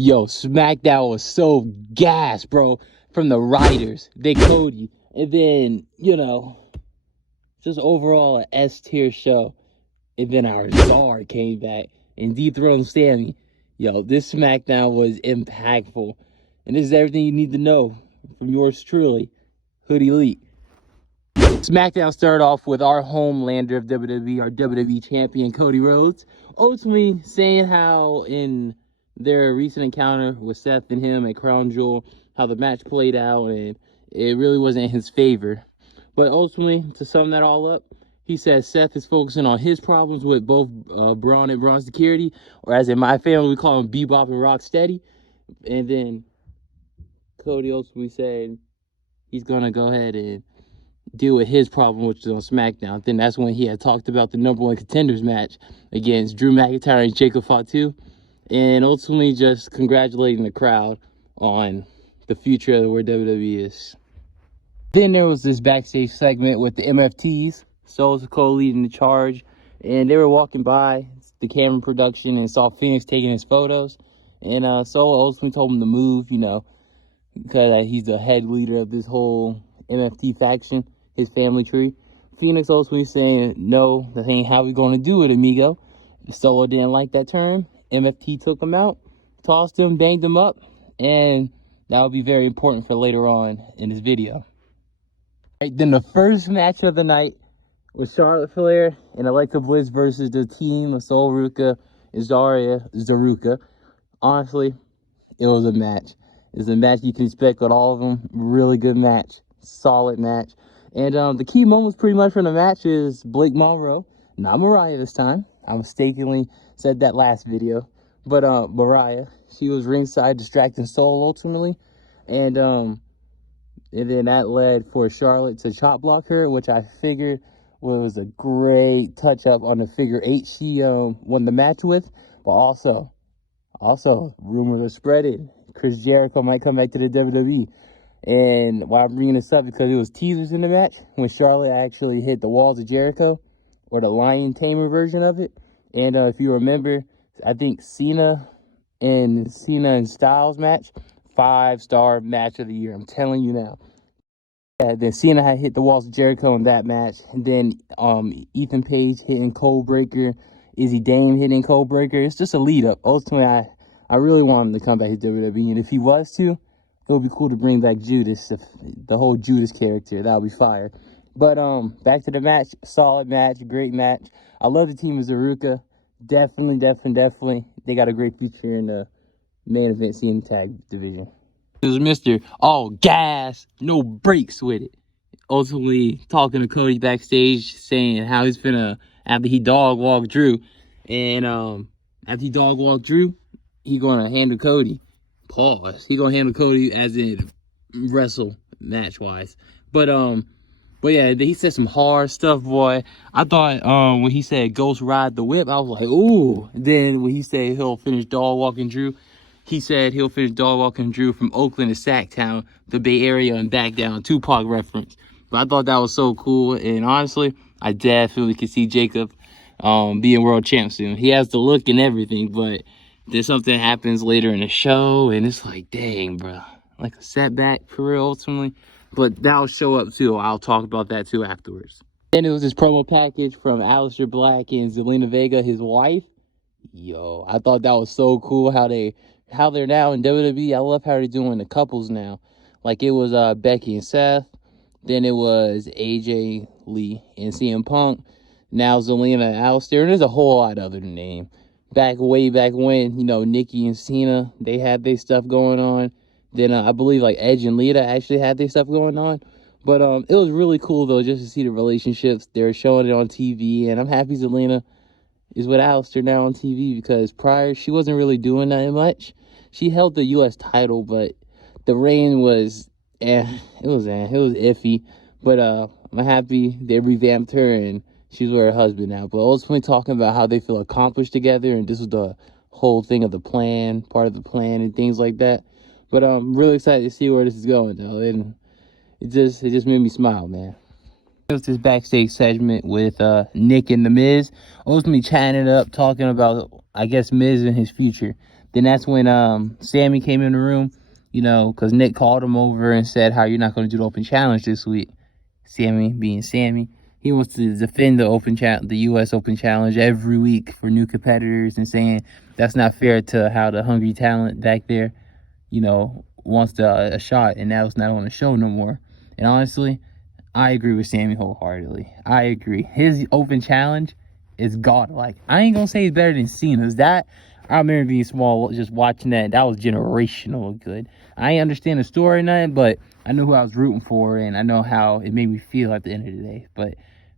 Yo, SmackDown was so gas, bro. From the writers, then Cody, and then, just overall an S tier show. And then our czar came back and dethroned Sammy. Yo, this SmackDown was impactful. And this is everything you need to know from yours truly, Hoodie Elite. SmackDown started off with our homelander of WWE, our WWE champion, Cody Rhodes, ultimately saying how in their recent encounter with Seth and him at Crown Jewel, how the match played out, and it really wasn't in his favor. But ultimately, to sum that all up, he says Seth is focusing on his problems with both Braun and Braun Security, or as in my family, we call him Bebop and Rocksteady. And then Cody ultimately said he's going to go ahead and deal with his problem, which is on SmackDown. Then that's when he had talked about the #1 contenders match against Drew McIntyre and Jacob Fatu, and ultimately just congratulating the crowd on the future of where WWE is. Then there was this backstage segment with the MFTs, Solo Sikoa leading the charge, and they were walking by the camera production and saw Phoenix taking his photos, and Solo ultimately told him to move, because he's the head leader of this whole MFT faction, his family tree. Phoenix ultimately saying, no, that ain't how we going to do it, amigo. Solo didn't like that term. MFT took him out, tossed him, banged him up, and that will be very important for later on in this video. Right, then the first match of the night was Charlotte Flair and Alexa Bliss versus the team of Sol Ruka and Zaruka. Honestly, it was a match. It was a match you can expect with all of them. Really good match. Solid match. And the key moments pretty much from the match is Blake Monroe, not Mariah this time. I mistakenly said that last video. But Mariah, she was ringside distracting Sol ultimately. And then that led for Charlotte to chop block her, which I figured was a great touch up on the figure 8 she won the match with. But also, rumors are spreading Chris Jericho might come back to the WWE. And why I'm bringing this up, because it was teasers in the match when Charlotte actually hit the walls of Jericho, or the Lion Tamer version of it. And if you remember, I think Cena and Styles match, 5-star match of the year. I'm telling you now. Then Cena had hit the walls of Jericho in that match. And then Ethan Page hitting Code Breaker, Izzy Dame hitting Code Breaker. It's just a lead up. Ultimately, I really want him to come back to WWE. And if he was to, it would be cool to bring back Judas, the whole Judas character. That would be fire. But back to the match. Solid match. Great match. I love the team of Zaruka. Definitely. They got a great future in the main event scene tag division. It was Mr. All gas, no brakes with it. Ultimately talking to Cody backstage, saying how he's finna, after he dog walked Drew, and after he dog walked Drew, he gonna handle Cody. Pause. He gonna handle Cody as in wrestle match wise. But yeah, he said some hard stuff, boy. I thought when he said Ghost Ride the Whip, I was like, ooh. Then when he said he'll finish dog walking Drew, he said he'll finish dog walking Drew from Oakland to Sacktown, the Bay Area, and back down. Tupac reference. But I thought that was so cool. And honestly, I definitely could see Jacob being world champ soon. He has the look and everything, but then something happens later in the show, and it's like, dang, bro. Like a setback for real, ultimately. But that'll show up too. I'll talk about that too afterwards. Then it was this promo package from Alistair Black and Zelina Vega, his wife. Yo, I thought that was so cool how they're now in WWE. I love how they're doing the couples now. Like it was Becky and Seth. Then it was AJ Lee and CM Punk. Now Zelina and Alistair. And there's a whole lot other than name. Way back when, Nikki and Cena, they had their stuff going on. Then I believe like Edge and Lita actually had their stuff going on. But it was really cool though just to see the relationships. They're showing it on TV, and I'm happy Zelina is with Alistair now on TV, because prior she wasn't really doing that much. She held the U.S. title, but the reign was it was iffy. But I'm happy they revamped her and she's with her husband now. But ultimately talking about how they feel accomplished together, and this was the whole thing of the plan, part of the plan and things like that. But I'm really excited to see where this is going, though. And it just made me smile, man. It was this backstage segment with Nick and The Miz. Ultimately chatting it up, talking about, I guess, Miz and his future. Then that's when Sammy came in the room, you know, because Nick called him over and said, how you're not going to do the open challenge this week. Sammy being Sammy, he wants to defend the U.S. Open Challenge every week for new competitors and saying that's not fair to how the hungry talent back there, you know, wants a shot, and now it's not on the show no more. And honestly, I agree with Sammy wholeheartedly. I agree. His open challenge is godlike. I ain't gonna say it's better than Cena's. That, I remember being small, just watching that. That was generational good. I ain't understand the story or nothing, but I know who I was rooting for, and I know how it made me feel at the end of the day. But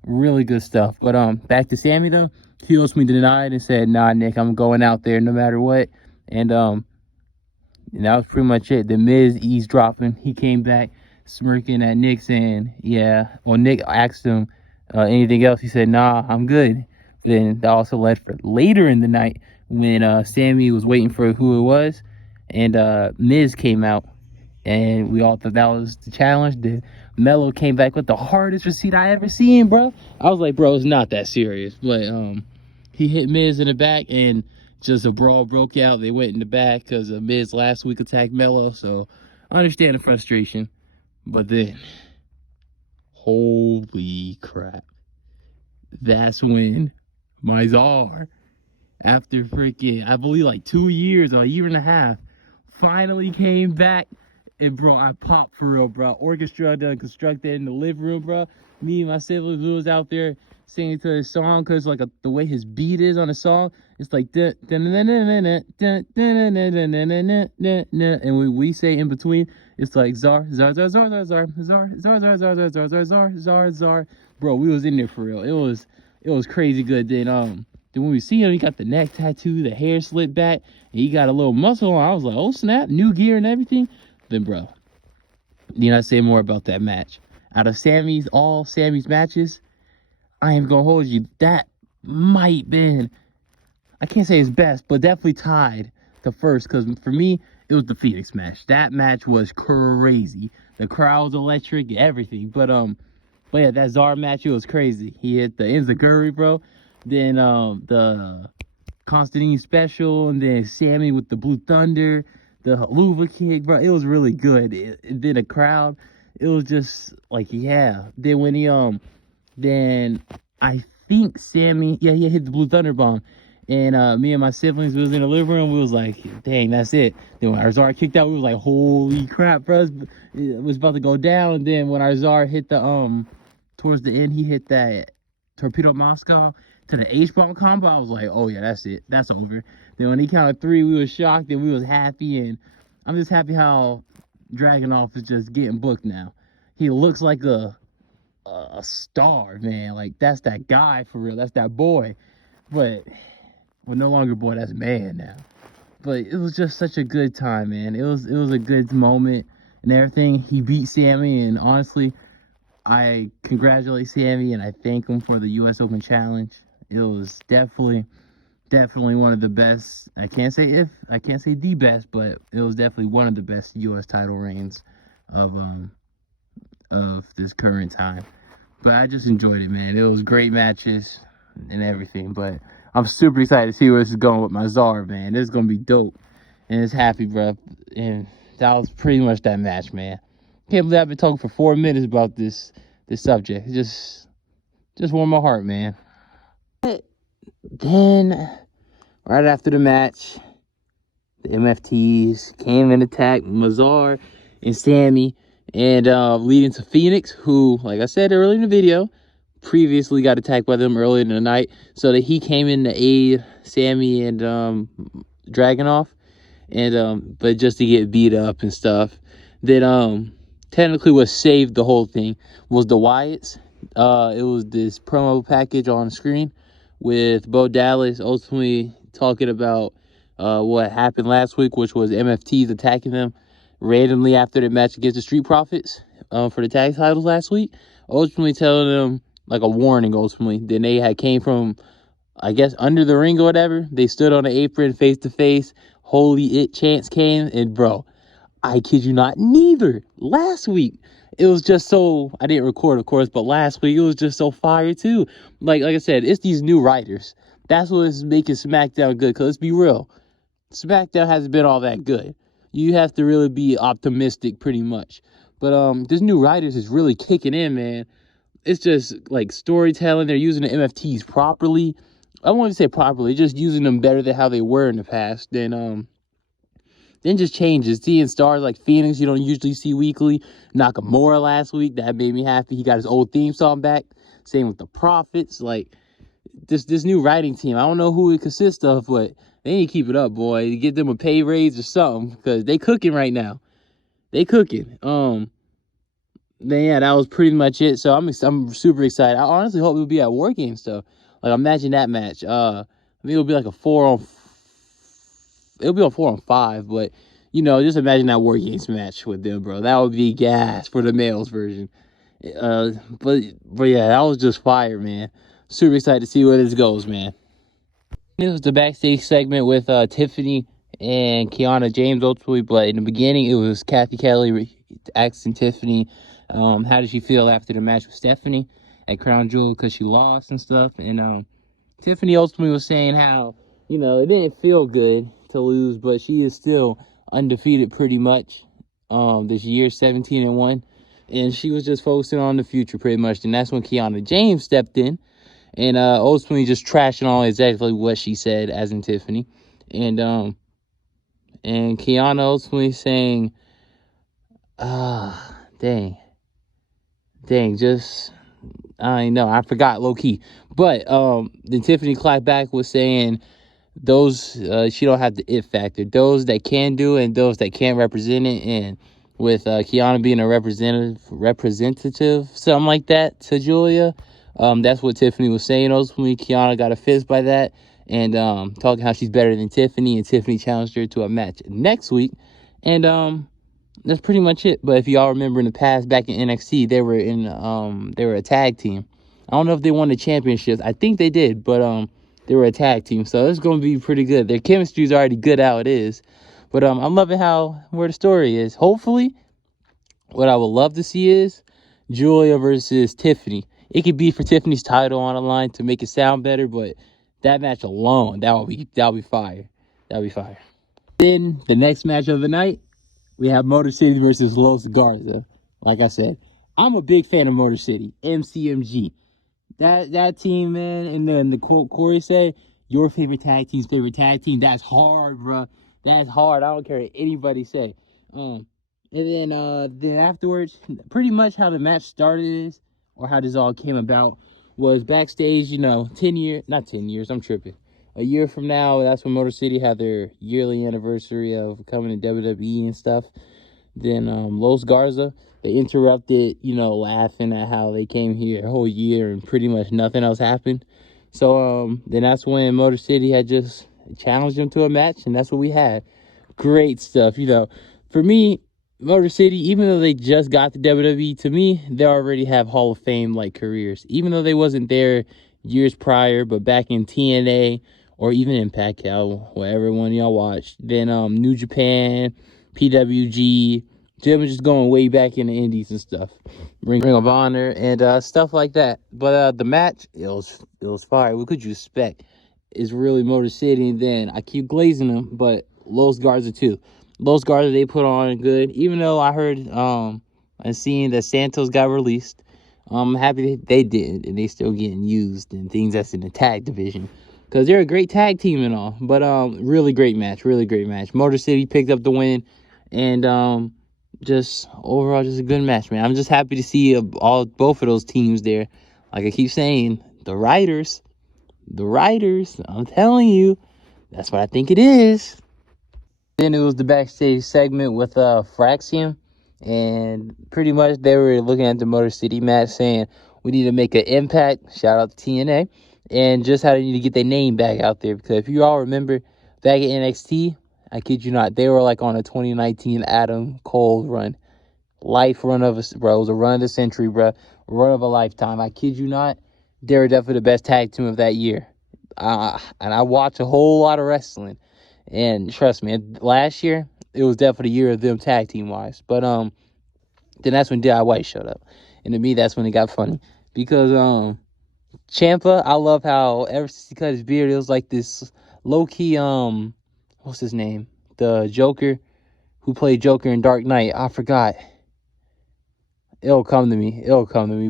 really good stuff. But back to Sammy though. He ultimately denied and said, "Nah, Nick, I'm going out there no matter what." And that was pretty much it. The Miz eavesdropping. He came back smirking at Nick saying, yeah. Well, Nick asked him anything else. He said, nah, I'm good. Then that also led for later in the night when Sammy was waiting for who it was. And Miz came out. And we all thought that was the challenge. Then Mello came back with the hardest receipt I ever seen, bro. I was like, bro, it's not that serious. But he hit Miz in the back and just a brawl broke out. They went in the back because Miz last week attacked Mello. So I understand the frustration. But then, holy crap. That's when my czar, after freaking, I believe like 2 years or a year and a half, finally came back. And bro, I popped for real, bro. Orchestra done constructed in the living room, bro. Me and my siblings was out there singing to his song because like the way his beat is on the song, it's like and when we say in between, it's like zar zar zar zar zar zar zar zar zar zar zar zar zar zar zar. Bro, we was in there for real. It was crazy good. Then when we see him, he got the neck tattoo, the hair slicked back, and he got a little muscle on. I was like, oh snap, new gear and everything. Then, bro, need I say more about that match? Out of all Sammy's matches, I am going to hold you. That might been, I can't say his best, but definitely tied to first. Because for me, it was the Phoenix match. That match was crazy. The crowd was electric, everything. But yeah, that Czar match, it was crazy. He hit the Enziguri, bro. Then the Constantine special. And then Sammy with the Blue Thunder. The Haluva kick, bro, it was really good. Then the crowd, it was just like, yeah. Then when he then I think Sammy, yeah, he hit the Blue Thunder bomb, and me and my siblings was in the living room. We was like, dang, that's it. Then when our Czar kicked out, we was like, holy crap, bro, it was about to go down. And then when our Czar hit the towards the end, he hit that Torpedo Moscow to the H-bomb combo. I was like, oh yeah, that's it, that's over. Then when he counted 3, we was shocked and we was happy. And I'm just happy how Dragunov is just getting booked now. He looks like a star, man. Like, that's that guy for real. That's that boy. But, well, no longer boy, that's man now. But it was just such a good time, man. It was a good moment and everything. He beat Sammy, and honestly, I congratulate Sammy and I thank him for the U.S. Open Challenge. It was definitely one of the best. I can't say the best, but it was definitely one of the best U.S. title reigns of this current time. But I just enjoyed it, man. It was great matches and everything. But I'm super excited to see where this is going with my Czar, man. This is gonna be dope, and it's happy, bro. And that was pretty much that match, man. Can't believe I've been talking for 4 minutes about this subject. It just warmed my heart, man. Then, right after the match, the MFTs came and attacked Mazar and Sammy, and leading to Phoenix, who, like I said earlier in the video, previously got attacked by them earlier in the night, so that he came in to aid Sammy and Dragunov, and but just to get beat up and stuff. Then technically what saved the whole thing was the Wyatts. It was this promo package on the screen with Bo Dallas ultimately talking about what happened last week, which was MFTs attacking them randomly after the match against the Street Profits for the tag titles last week, ultimately telling them like a warning ultimately. Then they had came from, I guess, under the ring or whatever. They stood on the apron face to face. Holy it chants came, and bro, I kid you not, neither. Last week, it was just so, I didn't record, of course, but last week, it was just so fire, too. Like I said, it's these new writers. That's what is making SmackDown good, because let's be real. SmackDown hasn't been all that good. You have to really be optimistic, pretty much. But this new writers is really kicking in, man. It's just like storytelling. They're using the MFTs properly. I won't say properly, just using them better than how they were in the past. Then just changes. Seeing stars like Phoenix you don't usually see weekly. Nakamura last week, that made me happy. He got his old theme song back. Same with the Prophets. Like this new writing team. I don't know who it consists of, but they need to keep it up, boy. Get them a pay raise or something, because they cooking right now. They cooking. Then yeah, that was pretty much it. So I'm super excited. I honestly hope it'll be at War Games though. Like imagine that match. I think it'll be like a 4-on. It'll be a 4-on-5, but just imagine that War Games match with them, bro. That would be gas for the males version. But yeah, that was just fire, man. Super excited to see where this goes, man. This was the backstage segment with Tiffany and Kiana James ultimately, but in the beginning it was Kathy Kelly asking Tiffany how did she feel after the match with Stephanie at Crown Jewel because she lost and stuff. And Tiffany ultimately was saying how it didn't feel good to lose, but she is still undefeated pretty much this year, 17-1, and she was just focusing on the future pretty much. And that's when Kiana James stepped in and ultimately just trashing on exactly what she said, as in Tiffany. And Kiana ultimately saying, dang, just, I know, I forgot low key. But then Tiffany clapped back with saying those she don't have the it factor. Those that can do and those that can't represent it. And with Kiana being a representative, something like that, to Julia. That's what Tiffany was saying. Ultimately, Kiana got a fist by that, and talking how she's better than Tiffany, and Tiffany challenged her to a match next week. And that's pretty much it. But if y'all remember in the past, back in NXT, they were a tag team. I don't know if they won the championships. I think they did, but they were a tag team, so it's gonna be pretty good. Their chemistry is already good how it is. But I'm loving where the story is. Hopefully, what I would love to see is Julia versus Tiffany. It could be for Tiffany's title on the line to make it sound better, but that match alone, that'll be fire. That'll be fire. Then the next match of the night, we have Motor City versus Los Garza. Like I said, I'm a big fan of Motor City, MCMG. That team, man, and then the quote Corey said, your favorite tag team's favorite tag team. That's hard, bro. That's hard. I don't care what anybody say. And then afterwards, pretty much how the match started is, or how this all came about, was backstage, 10 years, I'm tripping. A year from now, that's when Motor City had their yearly anniversary of coming to WWE and stuff. Then Los Garza, they interrupted, laughing at how they came here a whole year and pretty much nothing else happened. So then that's when Motor City had just challenged them to a match, and that's what we had. Great stuff. For me, Motor City, even though they just got to WWE, to me, they already have Hall of Fame-like careers. Even though they wasn't there years prior, but back in TNA or even Impact, whatever one y'all watched. Then New Japan, PWG, them just going way back in the indies and stuff. Ring of Honor and stuff like that. But the match, it was fire. What could you expect? It's really Motor City, and then I keep glazing them, but Los Garza too. Los Garza, they put on good. Even though I heard and seeing that Santos got released, I'm happy that they did, and they still getting used and things that's in the tag division, because they're a great tag team and all. But really great match. Motor City picked up the win, and just overall just a good match, man. I'm just happy to see both of those teams there. Like I keep saying, the writers, I'm telling you, that's what I think it is. Then it was the backstage segment with Fraxium, and pretty much they were looking at the Motor City match, saying we need to make an impact. Shout out to TNA, and just how they need to get their name back out there. Because if you all remember back at NXT, I kid you not, they were like on a 2019 Adam Cole run, run of a bro. It was a run of the century, bro, run of a lifetime. I kid you not, they were definitely the best tag team of that year. And I watch a whole lot of wrestling. And trust me, last year, it was definitely the year of them tag team-wise. But then that's when DIY showed up. And to me, that's when it got funny. Because Ciampa, I love how ever since he cut his beard, it was like this low-key, what's his name? The Joker who played Joker in Dark Knight. I forgot. It'll come to me.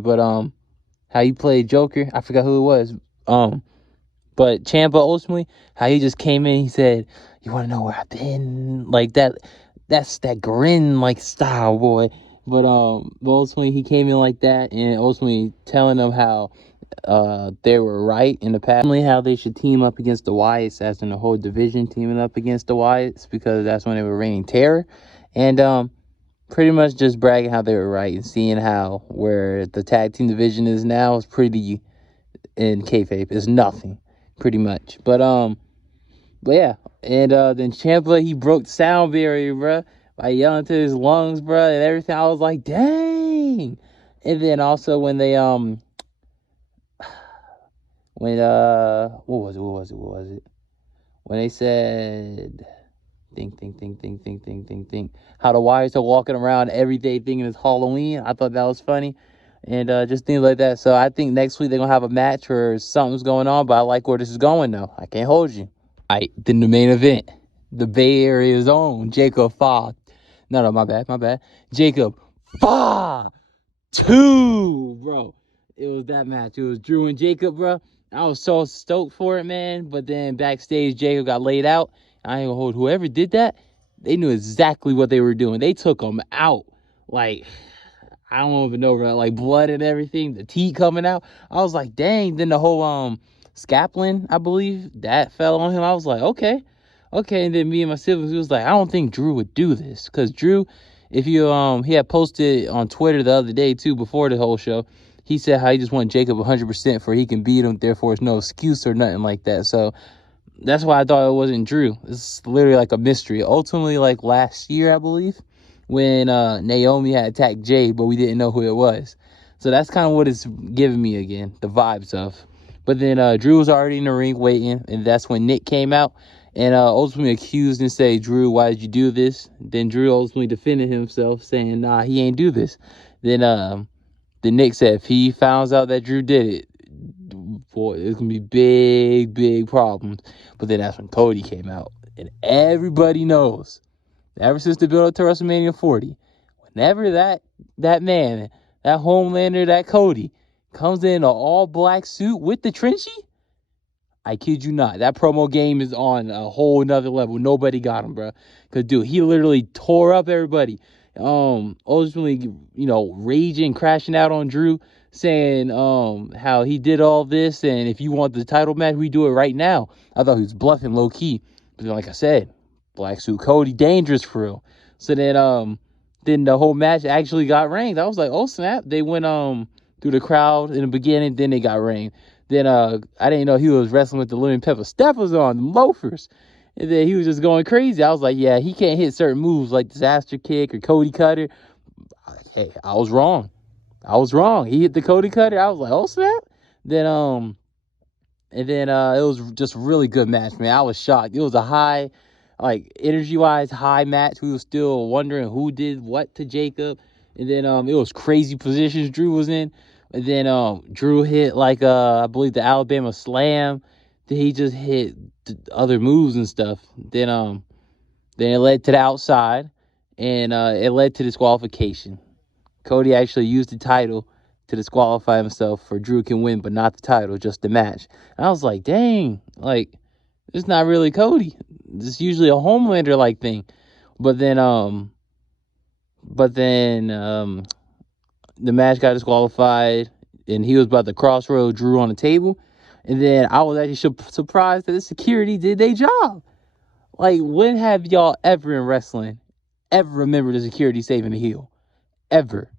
But how he played Joker, I forgot who it was. But Ciampa ultimately, how he just came in, he said, "You want to know where I've been?" Like that. That's that grin like style, boy. But ultimately he came in like that, and ultimately telling them how they were right in the past. How they should team up against the Wyatts, as in the whole division teaming up against the Wyatts, because that's when they were reigning terror. And pretty much just bragging how they were right, and seeing how where the tag team division is now is pretty, in kayfabe, is nothing, pretty much. But yeah, and then Ciampa, he broke the sound barrier, bruh, by yelling to his lungs, bruh, and everything. I was like, dang. And then also when they when what was it? When they said think. How the Wyatts are walking around every day thinking it's Halloween. I thought that was funny. And just things like that. So I think next week they're gonna have a match where something's going on, but I like where this is going though. I can't hold you. Alright, then the main event. The Bay Area's own Jacob Fa. No, my bad. Jacob Fa 2, bro. It was that match. It was Drew and Jacob, bro. I was so stoked for it, man. But then backstage, Jacob got laid out. I ain't gonna hold whoever did that. They knew exactly what they were doing. They took him out. Like, I don't even know, bro. Like blood and everything, the teeth coming out. I was like, dang. Then the whole Scapland, I believe, that fell on him. I was like, okay. And then me and my siblings, we was like, I don't think Drew would do this, because Drew, if you he had posted on Twitter the other day too, before the whole show, he said how he just want Jacob 100% for he can beat him. Therefore, it's no excuse or nothing like that. So that's why I thought it wasn't Drew. It's literally like a mystery. Ultimately, like last year, I believe, when Naomi had attacked Jay, but we didn't know who it was. So that's kind of what it's giving me again, the vibes of. But then Drew was already in the ring waiting, and that's when Nick came out and ultimately accused and say, Drew, why did you do this? Then Drew ultimately defended himself, saying, nah, he ain't do this. Then Nick said if he finds out that Drew did it, boy, it's going to be big problems. But then that's when Cody came out. And everybody knows, ever since the build up to WrestleMania 40, whenever that man, that Homelander, that Cody, comes in an all-black suit with the trenchy, I kid you not, that promo game is on a whole nother level. Nobody got him, bro. Because, dude, he literally tore up everybody. Ultimately, raging, crashing out on Drew, saying how he did all this, and if you want the title match, we do it right now. I thought he was bluffing low-key. But then, like I said, Black Suit Cody, dangerous for real. So then the whole match actually got ranked. I was like, oh, snap. They went through the crowd in the beginning, then they got ranked. Then I didn't know he was wrestling with the Lemon Pepper Steppers on, the loafers. And then he was just going crazy. I was like, yeah, he can't hit certain moves like Disaster Kick or Cody Cutter. Hey, I was wrong. He hit the Cody Cutter. I was like, oh, snap. Then it was just a really good match, man. I was shocked. It was a high, like, energy-wise, high match. We were still wondering who did what to Jacob. And then it was crazy positions Drew was in. And then Drew hit, like, I believe the Alabama Slam. Then he just hit other moves and stuff. Then it led to the outside. And it led to disqualification. Cody actually used the title to disqualify himself for Drew can win, but not the title, just the match. And I was like, dang, like, it's not really Cody. It's usually a Homelander-like thing. But then the match got disqualified, and he was about to crossroad Drew on the table. And then I was actually surprised that the security did their job. Like, when have y'all ever in wrestling ever remembered the security saving the heel? Ever.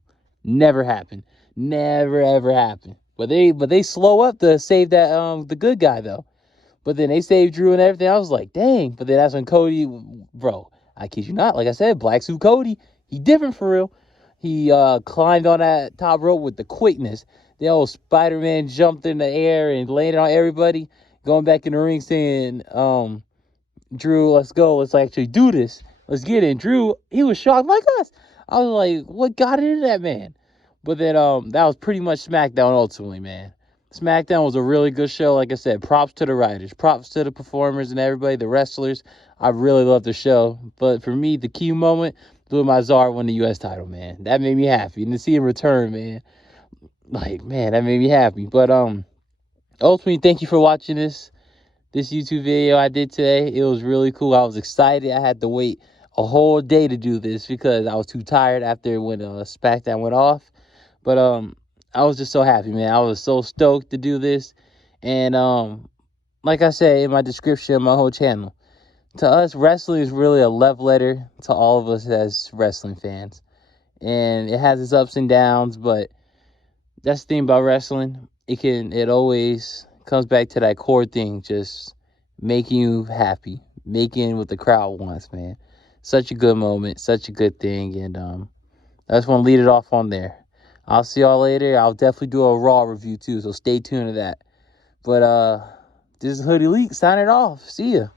Never happened. Never ever happened. But they slow up to save that the good guy though. But then they saved Drew and everything. I was like, dang. But then that's when Cody, bro, I kid you not, like I said, Black Suit Cody, he different for real. He climbed on that top rope with the quickness. The old Spider-Man jumped in the air and landed on everybody. Going back in the ring saying, Drew, let's go. Let's actually do this. Let's get it. Drew, he was shocked like us. I was like, what got into that man? But then that was pretty much SmackDown ultimately, man. SmackDown was a really good show. Like I said, props to the writers, props to the performers and everybody, the wrestlers. I really loved the show. But for me, the key moment was when Mazar won the U.S. title, man. That made me happy. And to see him return, man, like, man, that made me happy. But ultimately, thank you for watching this YouTube video I did today. It was really cool. I was excited. I had to wait a whole day to do this because I was too tired after when SmackDown went off. But I was just so happy, man. I was so stoked to do this. And like I said in my description of my whole channel, to us, wrestling is really a love letter to all of us as wrestling fans. And it has its ups and downs, but that's the thing about wrestling. It always comes back to that core thing, just making you happy, making what the crowd wants, man. Such a good moment, such a good thing, and I just want to lead it off on there. I'll see y'all later. I'll definitely do a Raw review too, so stay tuned to that. But this is Hoodie Leak signing off. See ya.